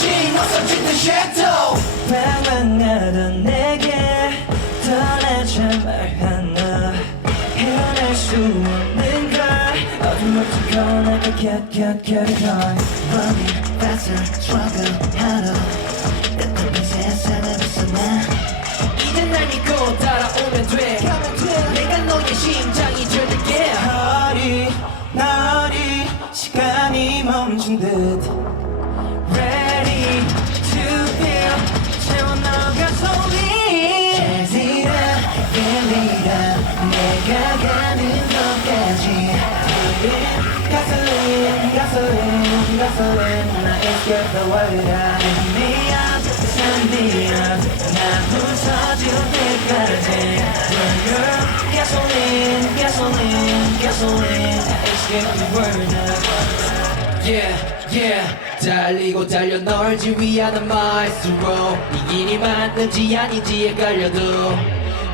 어서진 the shadow 방황하던 내게 떠나자 말하나. 헤어날 수 없는 걸. 어둠 없이 걸어나가 곁, 곁, 곁을 걸. Running faster, struggle harder 이 세상을 벗어나. 이제 날 믿고 따라오면 돼. 내가 너의 심장이 될게 허리 너리 시간이 멈춘 듯 가솔린 가솔린 나 escape the world I'm me up stand up 나 부서질 때까지 Girl girl gasoline gasoline gasoline I escape the world Yeah yeah 달리고 달려 널 지휘하는 마이스로 이 길이 맞는지 아닌지 헷갈려도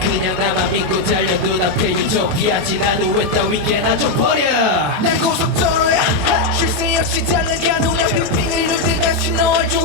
그냥 나만 믿고 달려도 앞에 유토피아지 나도 왜 따위게나 좀 버려 난 고속도로 야쉴새 없이 달려가 눈에 빙빙을 눌 때까지 너의 조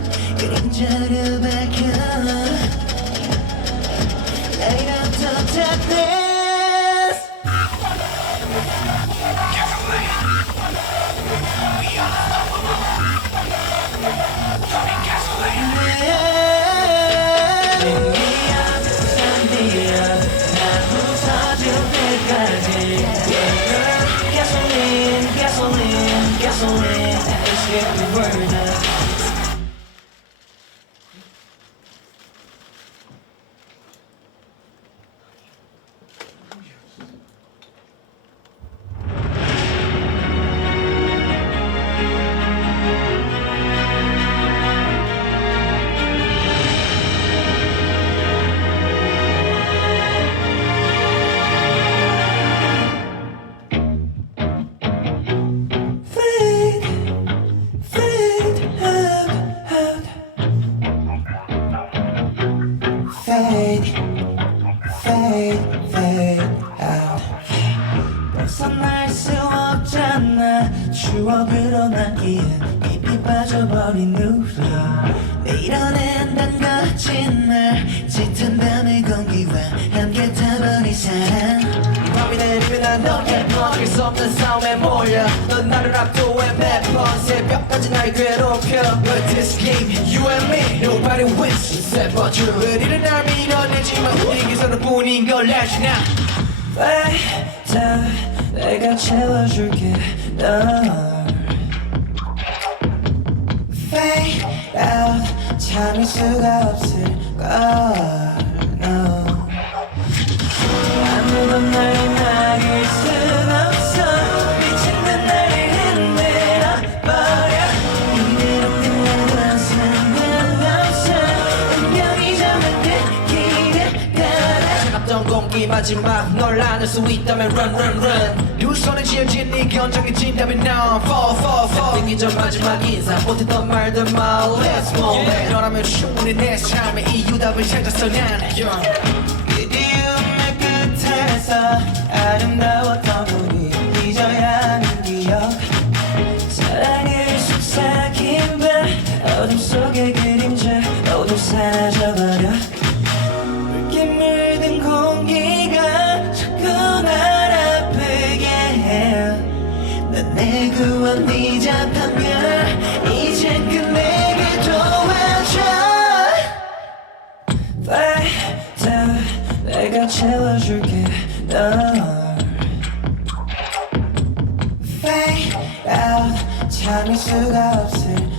Gasoline, gasoline, gasoline, escape the world. 벗어날 수 없잖아. 추억으로 남기에 깊이 빠져버린 우리. 밀어낸단 거친 날 짙은 밤의 공기와 함께 타버린 사랑. 밤이 내리면 난 너의 막을 수 없는 싸움에 몰려. 넌 나를 압도해 매번 새벽까지 날 괴롭혀. But this game, you and me, nobody wins. except but you 의리를 날 밀어내지만 우리 서로 뿐인 걸 알지나. Fade out, 내가 채워줄게 널. Fade out, 참을 수가 없을 걸. 마지막 널 안을 수 있다면 run run run. 두 손에 쥐어진 네 견적해진다면 now. Fall fall fall. 등기 전 마지막 인사. 못했던 말들 말 let's move back 너라면 충분히 내 삶의 이유 답을 찾았어 난. Yeah. 그리움의 끝에서 아름다웠 넌 뒤잡혔냐 이젠 끝내게 도와줘. Fight 내가 채워줄게 널. Fade out 참을 수가 없을